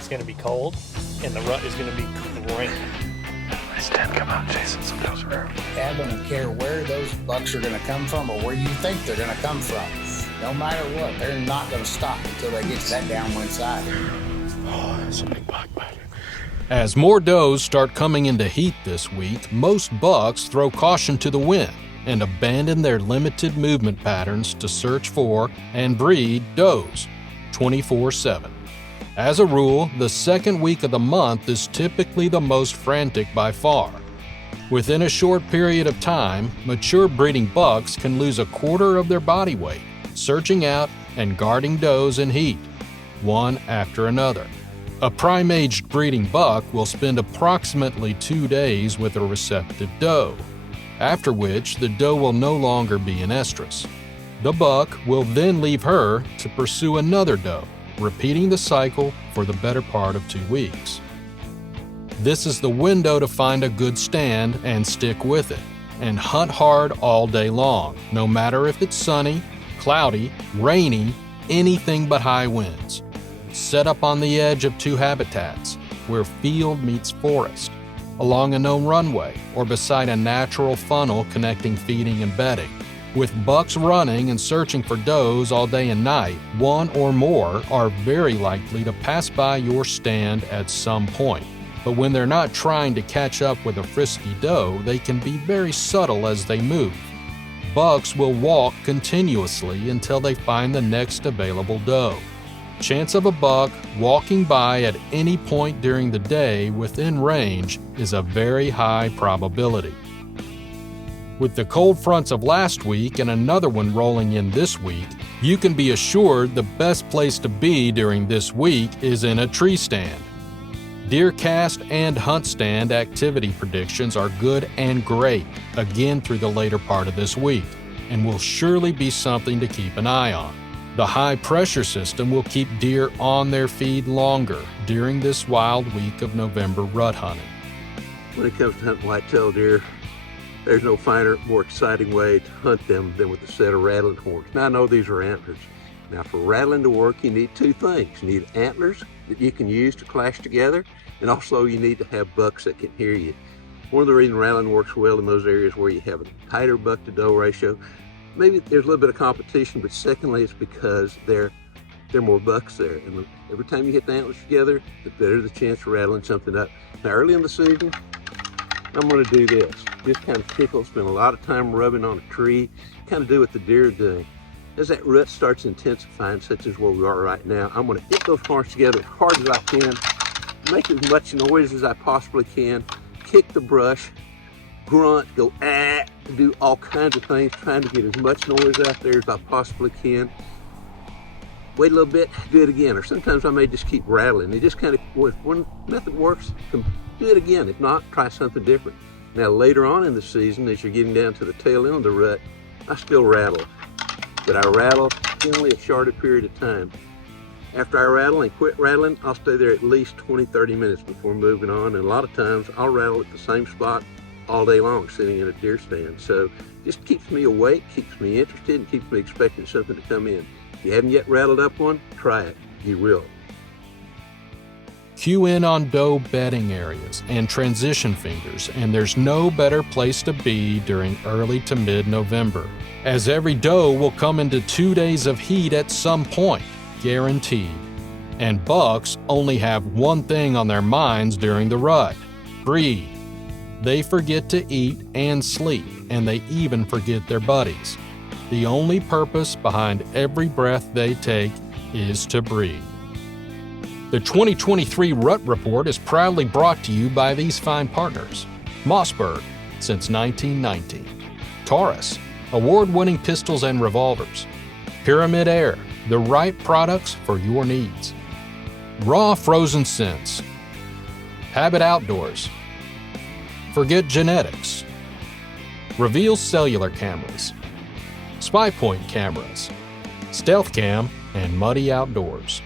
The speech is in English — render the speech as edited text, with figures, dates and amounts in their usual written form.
it's going to be cold, and the rut is going to be great. Nice Dan, come out, Jason, some does room. I don't care where those bucks are going to come from or where you think they're going to come from. No matter what, they're not going to stop until they get to that downwind side. Oh, that's a big buck, man. As more does start coming into heat this week, most bucks throw caution to the wind and abandon their limited movement patterns to search for and breed does 24/7. As a rule, the second week of the month is typically the most frantic by far. Within a short period of time, mature breeding bucks can lose a quarter of their body weight, searching out and guarding does in heat, one after another. A prime-aged breeding buck will spend approximately 2 days with a receptive doe, after which the doe will no longer be an estrus. The buck will then leave her to pursue another doe, repeating the cycle for the better part of 2 weeks. This is the window to find a good stand and stick with it, and hunt hard all day long, no matter if it's sunny, cloudy, rainy, anything but high winds. Set up on the edge of 2 habitats, where field meets forest, along a known runway, or beside a natural funnel connecting feeding and bedding. With bucks running and searching for does all day and night, one or more are very likely to pass by your stand at some point. But when they're not trying to catch up with a frisky doe, they can be very subtle as they move. Bucks will walk continuously until they find the next available doe. Chance of a buck walking by at any point during the day within range is a very high probability. With the cold fronts of last week and another one rolling in this week, you can be assured the best place to be during this week is in a tree stand. Deer cast and hunt stand activity predictions are good and great, again through the later part of this week, and will surely be something to keep an eye on. The high-pressure system will keep deer on their feed longer during this wild week of November rut hunting. When it comes to hunting whitetail deer, there's no finer, more exciting way to hunt them than with a set of rattling horns. Now, I know these are antlers. Now, for rattling to work, you need 2 things. You need antlers that you can use to clash together, and also you need to have bucks that can hear you. One of the reasons rattling works well in those areas where you have a tighter buck-to-doe ratio, maybe there's a little bit of competition, but secondly, it's because there are more bucks there. And every time you hit the antlers together, the better the chance of rattling something up. Now, early in the season, I'm going to do this. Just kind of tickle, spend a lot of time rubbing on a tree, kind of do what the deer are doing. As that rut starts intensifying, such as where we are right now, I'm going to hit those horns together as hard as I can, make as much noise as I possibly can, kick the brush, grunt, go ah, do all kinds of things, trying to get as much noise out there as I possibly can. Wait a little bit, do it again, or sometimes I may just keep rattling. It just kind of, if one method works, do it again. If not, try something different. Now later on in the season, as you're getting down to the tail end of the rut, I still rattle, but I rattle generally a shorter period of time. After I rattle and quit rattling, I'll stay there at least 20-30 minutes before moving on, and a lot of times I'll rattle at the same spot all day long sitting in a deer stand. So just keeps me awake, keeps me interested, and keeps me expecting something to come in. If you haven't yet rattled up one, try it. You will. Cue in on doe bedding areas and transition fingers, and there's no better place to be during early to mid-November, as every doe will come into 2 days of heat at some point, guaranteed. And bucks only have one thing on their minds during the rut: breed. They forget to eat and sleep, and they even forget their buddies. The only purpose behind every breath they take is to breed. The 2023 Rut Report is proudly brought to you by these fine partners: Mossberg, since 1919; Taurus, award-winning pistols and revolvers; Pyramid Air, the right products for your needs; Raw Frozen Scents; Habit Outdoors; Forget Genetics; Reveal Cellular Cameras; SpyPoint Cameras; Stealth Cam, and Muddy Outdoors.